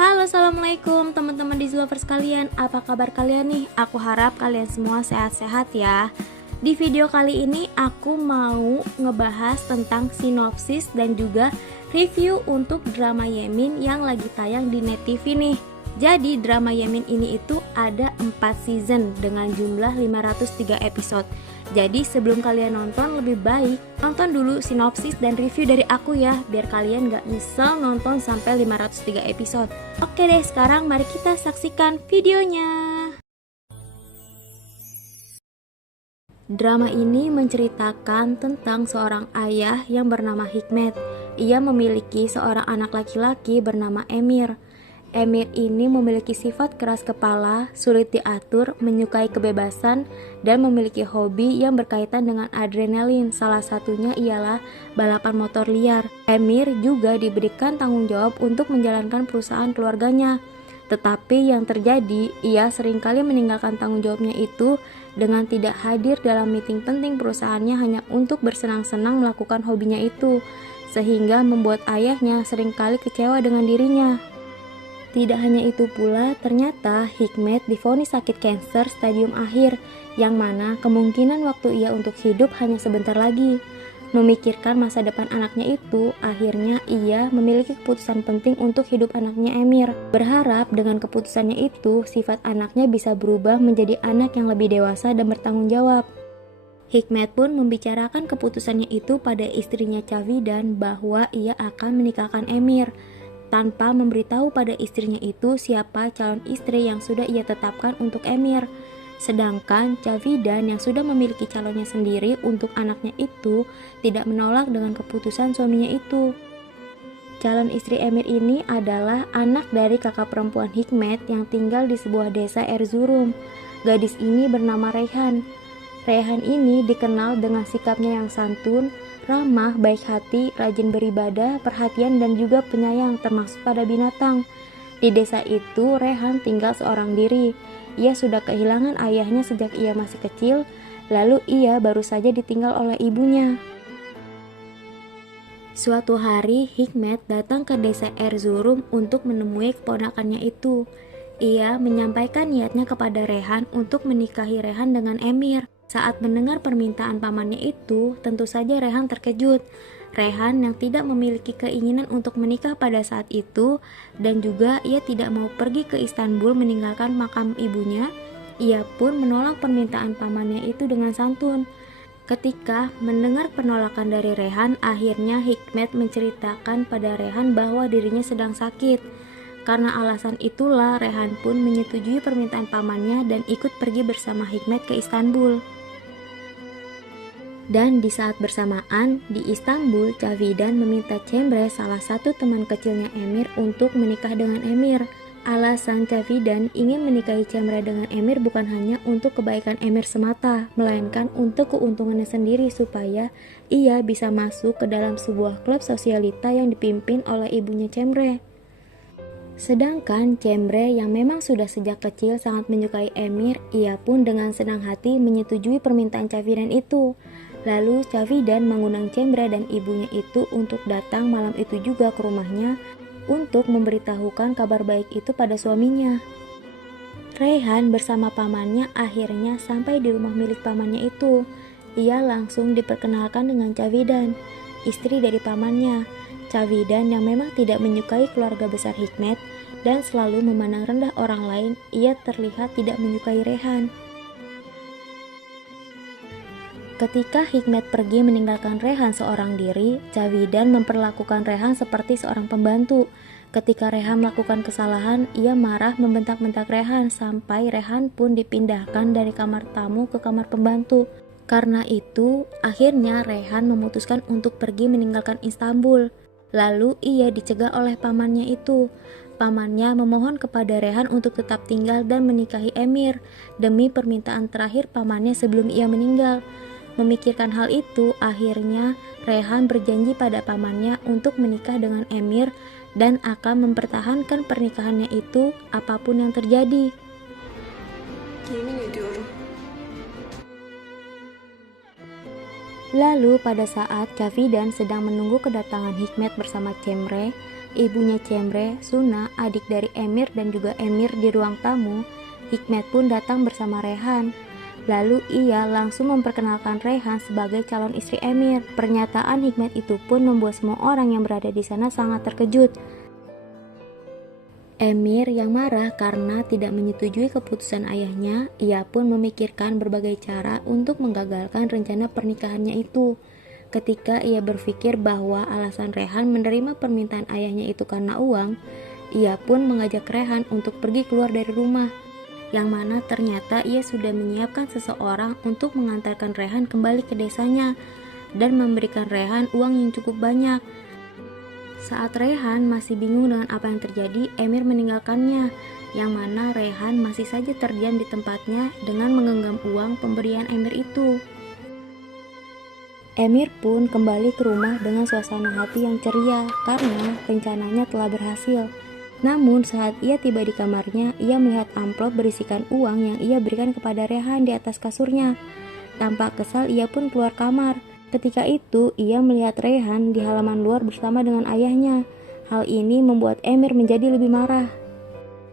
Halo, assalamualaikum teman-teman Dizlovers kalian. Apa kabar kalian nih? Aku harap kalian semua sehat-sehat ya. Di video kali ini aku mau ngebahas tentang sinopsis dan juga review untuk drama Yemin yang lagi tayang di Net TV nih. Jadi drama Yemin ini itu ada 4 season dengan jumlah 503 episode. Jadi sebelum kalian nonton, lebih baik nonton dulu sinopsis dan review dari aku ya, biar kalian gak nyesel nonton sampai 503 episode. Oke deh, sekarang mari kita saksikan videonya. Drama ini menceritakan tentang seorang ayah yang bernama Hikmet. Ia memiliki seorang anak laki-laki bernama Emir. Emir ini memiliki sifat keras kepala, sulit diatur, menyukai kebebasan, dan memiliki hobi yang berkaitan dengan adrenalin. Salah satunya ialah balapan motor liar. Emir juga diberikan tanggung jawab untuk menjalankan perusahaan keluarganya. Tetapi yang terjadi, ia seringkali meninggalkan tanggung jawabnya itu dengan tidak hadir dalam meeting penting perusahaannya hanya untuk bersenang-senang melakukan hobinya itu, sehingga membuat ayahnya seringkali kecewa dengan dirinya. Tidak hanya itu pula, ternyata Hikmet divonis sakit kanker stadium akhir, yang mana kemungkinan waktu ia untuk hidup hanya sebentar lagi. Memikirkan masa depan anaknya itu, akhirnya ia memiliki keputusan penting untuk hidup anaknya Emir. Berharap dengan keputusannya itu, sifat anaknya bisa berubah menjadi anak yang lebih dewasa dan bertanggung jawab. Hikmet pun membicarakan keputusannya itu pada istrinya Cavidan bahwa ia akan menikahkan Emir, tanpa memberitahu pada istrinya itu siapa calon istri yang sudah ia tetapkan untuk Emir. Sedangkan Cavidan yang sudah memiliki calonnya sendiri untuk anaknya itu tidak menolak dengan keputusan suaminya itu. Calon istri Emir ini adalah anak dari kakak perempuan Hikmet yang tinggal di sebuah desa Erzurum. Gadis ini bernama Reyhan. Reyhan ini dikenal dengan sikapnya yang santun, ramah, baik hati, rajin beribadah, perhatian, dan juga penyayang termasuk pada binatang. Di desa itu, Reyhan tinggal seorang diri. Ia sudah kehilangan ayahnya sejak ia masih kecil, lalu ia baru saja ditinggal oleh ibunya. Suatu hari, Hikmet datang ke desa Erzurum untuk menemui keponakannya itu. Ia menyampaikan niatnya kepada Reyhan untuk menikahi Reyhan dengan Emir. Saat mendengar permintaan pamannya itu, tentu saja Reyhan terkejut. Reyhan yang tidak memiliki keinginan untuk menikah pada saat itu, dan juga ia tidak mau pergi ke Istanbul meninggalkan makam ibunya, ia pun menolak permintaan pamannya itu dengan santun. Ketika mendengar penolakan dari Reyhan, akhirnya Hikmet menceritakan pada Reyhan bahwa dirinya sedang sakit. Karena alasan itulah Reyhan pun menyetujui permintaan pamannya dan ikut pergi bersama Hikmet ke Istanbul. Dan di saat bersamaan, di Istanbul, Cavidan meminta Cemre, salah satu teman kecilnya Emir, untuk menikah dengan Emir. Alasan Cavidan ingin menikahi Cemre dengan Emir bukan hanya untuk kebaikan Emir semata, melainkan untuk keuntungannya sendiri supaya ia bisa masuk ke dalam sebuah klub sosialita yang dipimpin oleh ibunya Cemre. Sedangkan Cemre yang memang sudah sejak kecil sangat menyukai Emir, ia pun dengan senang hati menyetujui permintaan Cavidan itu. Lalu Cavidan mengundang Cemre dan ibunya itu untuk datang malam itu juga ke rumahnya untuk memberitahukan kabar baik itu pada suaminya. Reyhan bersama pamannya akhirnya sampai di rumah milik pamannya itu. Ia langsung diperkenalkan dengan Cavidan, istri dari pamannya. Cavidan yang memang tidak menyukai keluarga besar Hikmet dan selalu memandang rendah orang lain, ia terlihat tidak menyukai Reyhan. Ketika Hikmet pergi meninggalkan Reyhan seorang diri, Cavidan memperlakukan Reyhan seperti seorang pembantu. Ketika Reyhan melakukan kesalahan, ia marah membentak-bentak Reyhan sampai Reyhan pun dipindahkan dari kamar tamu ke kamar pembantu. Karena itu, akhirnya Reyhan memutuskan untuk pergi meninggalkan Istanbul. Lalu ia dicegah oleh pamannya itu. Pamannya memohon kepada Reyhan untuk tetap tinggal dan menikahi Emir demi permintaan terakhir pamannya sebelum ia meninggal. Memikirkan hal itu, akhirnya Reyhan berjanji pada pamannya untuk menikah dengan Emir dan akan mempertahankan pernikahannya itu apapun yang terjadi. Lalu pada saat Cavidan sedang menunggu kedatangan Hikmet bersama Cemre, Ibunya Cemre, Suna, adik dari Emir dan juga Emir di ruang tamu, Hikmet pun datang bersama Rehan. Lalu ia langsung memperkenalkan Rehan sebagai calon istri Emir. Pernyataan Hikmet itu pun membuat semua orang yang berada di sana sangat terkejut. Emir yang marah karena tidak menyetujui keputusan ayahnya, ia pun memikirkan berbagai cara untuk menggagalkan rencana pernikahannya itu. Ketika ia berpikir bahwa alasan Rehan menerima permintaan ayahnya itu karena uang, ia pun mengajak Rehan untuk pergi keluar dari rumah, yang mana ternyata ia sudah menyiapkan seseorang untuk mengantarkan Rehan kembali ke desanya dan memberikan Rehan uang yang cukup banyak. Saat Rehan masih bingung dengan apa yang terjadi, Emir meninggalkannya, yang mana Rehan masih saja terdiam di tempatnya dengan menggenggam uang pemberian Emir itu. Emir pun kembali ke rumah dengan suasana hati yang ceria karena rencananya telah berhasil. Namun saat ia tiba di kamarnya, ia melihat amplop berisikan uang yang ia berikan kepada Rehan di atas kasurnya. Tampak kesal, ia pun keluar kamar. Ketika itu, ia melihat Rehan di halaman luar bersama dengan ayahnya. Hal ini membuat Emir menjadi lebih marah.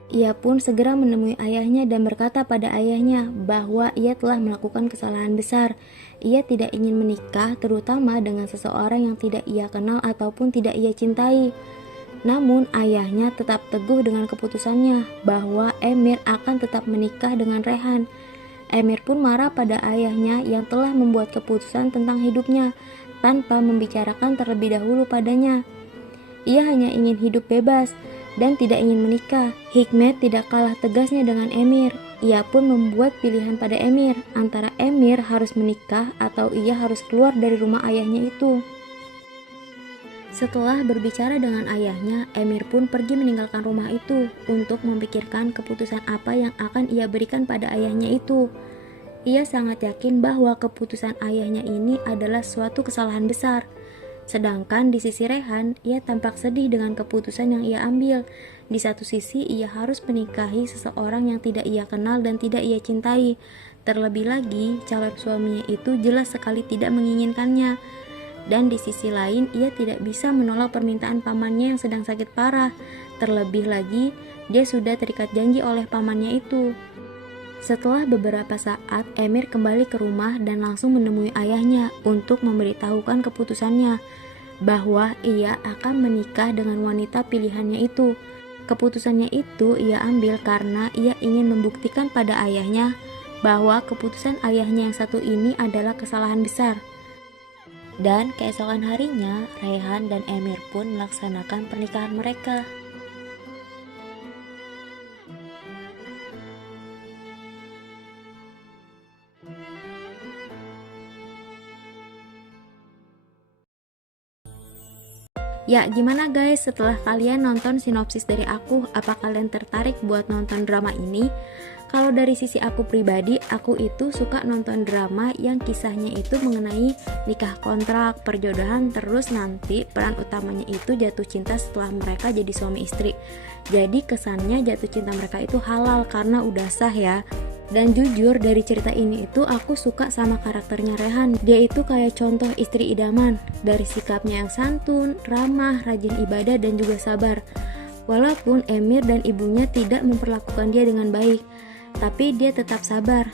Ia pun segera menemui ayahnya dan berkata pada ayahnya bahwa ia telah melakukan kesalahan besar. Ia tidak ingin menikah, terutama dengan seseorang yang tidak ia kenal ataupun tidak ia cintai. Namun ayahnya tetap teguh dengan keputusannya bahwa Emir akan tetap menikah dengan Rehan. Emir pun marah pada ayahnya yang telah membuat keputusan tentang hidupnya tanpa membicarakan terlebih dahulu padanya. Ia hanya ingin hidup bebas dan tidak ingin menikah. Hikmet tidak kalah tegasnya dengan Emir. Ia pun membuat pilihan pada Emir antara Emir harus menikah atau ia harus keluar dari rumah ayahnya itu. Setelah berbicara dengan ayahnya, Emir pun pergi meninggalkan rumah itu untuk memikirkan keputusan apa yang akan ia berikan pada ayahnya itu. Ia sangat yakin bahwa keputusan ayahnya ini adalah suatu kesalahan besar. Sedangkan di sisi Rehan, ia tampak sedih dengan keputusan yang ia ambil. Di satu sisi, ia harus menikahi seseorang yang tidak ia kenal dan tidak ia cintai. Terlebih lagi, calon suaminya itu jelas sekali tidak menginginkannya. Dan di sisi lain, ia tidak bisa menolak permintaan pamannya yang sedang sakit parah. Terlebih lagi, dia sudah terikat janji oleh pamannya itu. Setelah beberapa saat, Emir kembali ke rumah dan langsung menemui ayahnya untuk memberitahukan keputusannya bahwa ia akan menikah dengan wanita pilihannya itu. Keputusannya itu ia ambil karena ia ingin membuktikan pada ayahnya bahwa keputusan ayahnya yang satu ini adalah kesalahan besar. Dan keesokan harinya, Rehan dan Emir pun melaksanakan pernikahan mereka. Ya, gimana guys setelah kalian nonton sinopsis dari aku? Apa kalian tertarik buat nonton drama ini? Kalau dari sisi aku pribadi, aku itu suka nonton drama yang kisahnya itu mengenai nikah kontrak, perjodohan, terus nanti peran utamanya itu jatuh cinta setelah mereka jadi suami istri. Jadi kesannya jatuh cinta mereka itu halal karena udah sah ya. Dan jujur dari cerita ini itu aku suka sama karakternya Rehan. Dia itu kayak contoh istri idaman. Dari sikapnya yang santun, ramah, rajin ibadah dan juga sabar. Walaupun Emir dan ibunya tidak memperlakukan dia dengan baik, tapi dia tetap sabar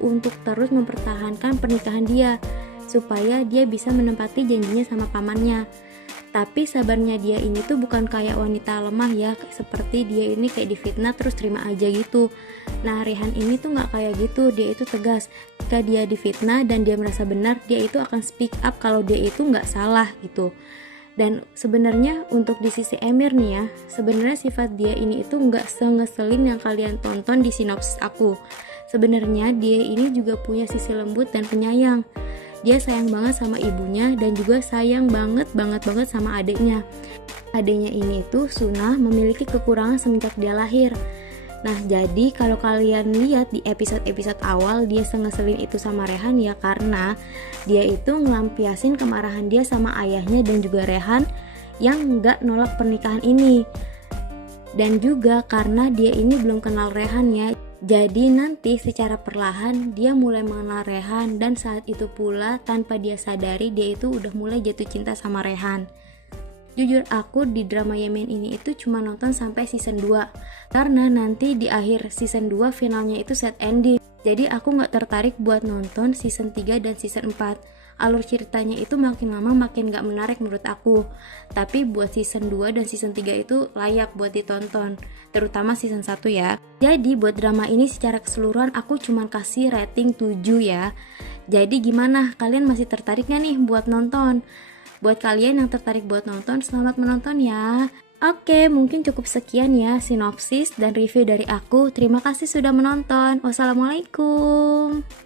untuk terus mempertahankan pernikahan dia, supaya dia bisa menempati janjinya sama pamannya. Tapi sabarnya dia ini tuh bukan kayak wanita lemah ya, seperti dia ini kayak difitnah terus terima aja gitu. Nah Rehan ini tuh gak kayak gitu, dia itu tegas. Jika dia difitnah dan dia merasa benar, dia itu akan speak up kalau dia itu gak salah gitu. Dan sebenarnya untuk di sisi Emir nih ya, sebenarnya sifat dia ini itu nggak sengeselin yang kalian tonton di sinopsis aku. Sebenarnya dia ini juga punya sisi lembut dan penyayang. Dia sayang banget sama ibunya dan juga sayang banget sama adiknya. Adiknya ini tuh Suna memiliki kekurangan semenjak dia lahir. Nah jadi kalau kalian lihat di episode-episode awal dia sengeselin itu sama Rehan ya karena dia itu ngelampiasin kemarahan dia sama ayahnya dan juga Rehan yang gak nolak pernikahan ini. Dan juga karena dia ini belum kenal Rehan ya, jadi nanti secara perlahan dia mulai mengenal Rehan dan saat itu pula tanpa dia sadari dia itu udah mulai jatuh cinta sama Rehan. Jujur aku di drama Yemin ini itu cuma nonton sampai season 2 karena nanti di akhir season 2 finalnya itu sad ending. Jadi aku gak tertarik buat nonton season 3 dan season 4. Alur ceritanya itu makin lama makin gak menarik menurut aku. Tapi buat season 2 dan season 3 itu layak buat ditonton, terutama season 1 ya. Jadi buat drama ini secara keseluruhan aku cuma kasih rating 7 ya. Jadi gimana? Kalian masih tertarik gak nih buat nonton? Buat kalian yang tertarik buat nonton, selamat menonton ya. Oke, mungkin cukup sekian ya sinopsis dan review dari aku. Terima kasih sudah menonton. Wassalamualaikum.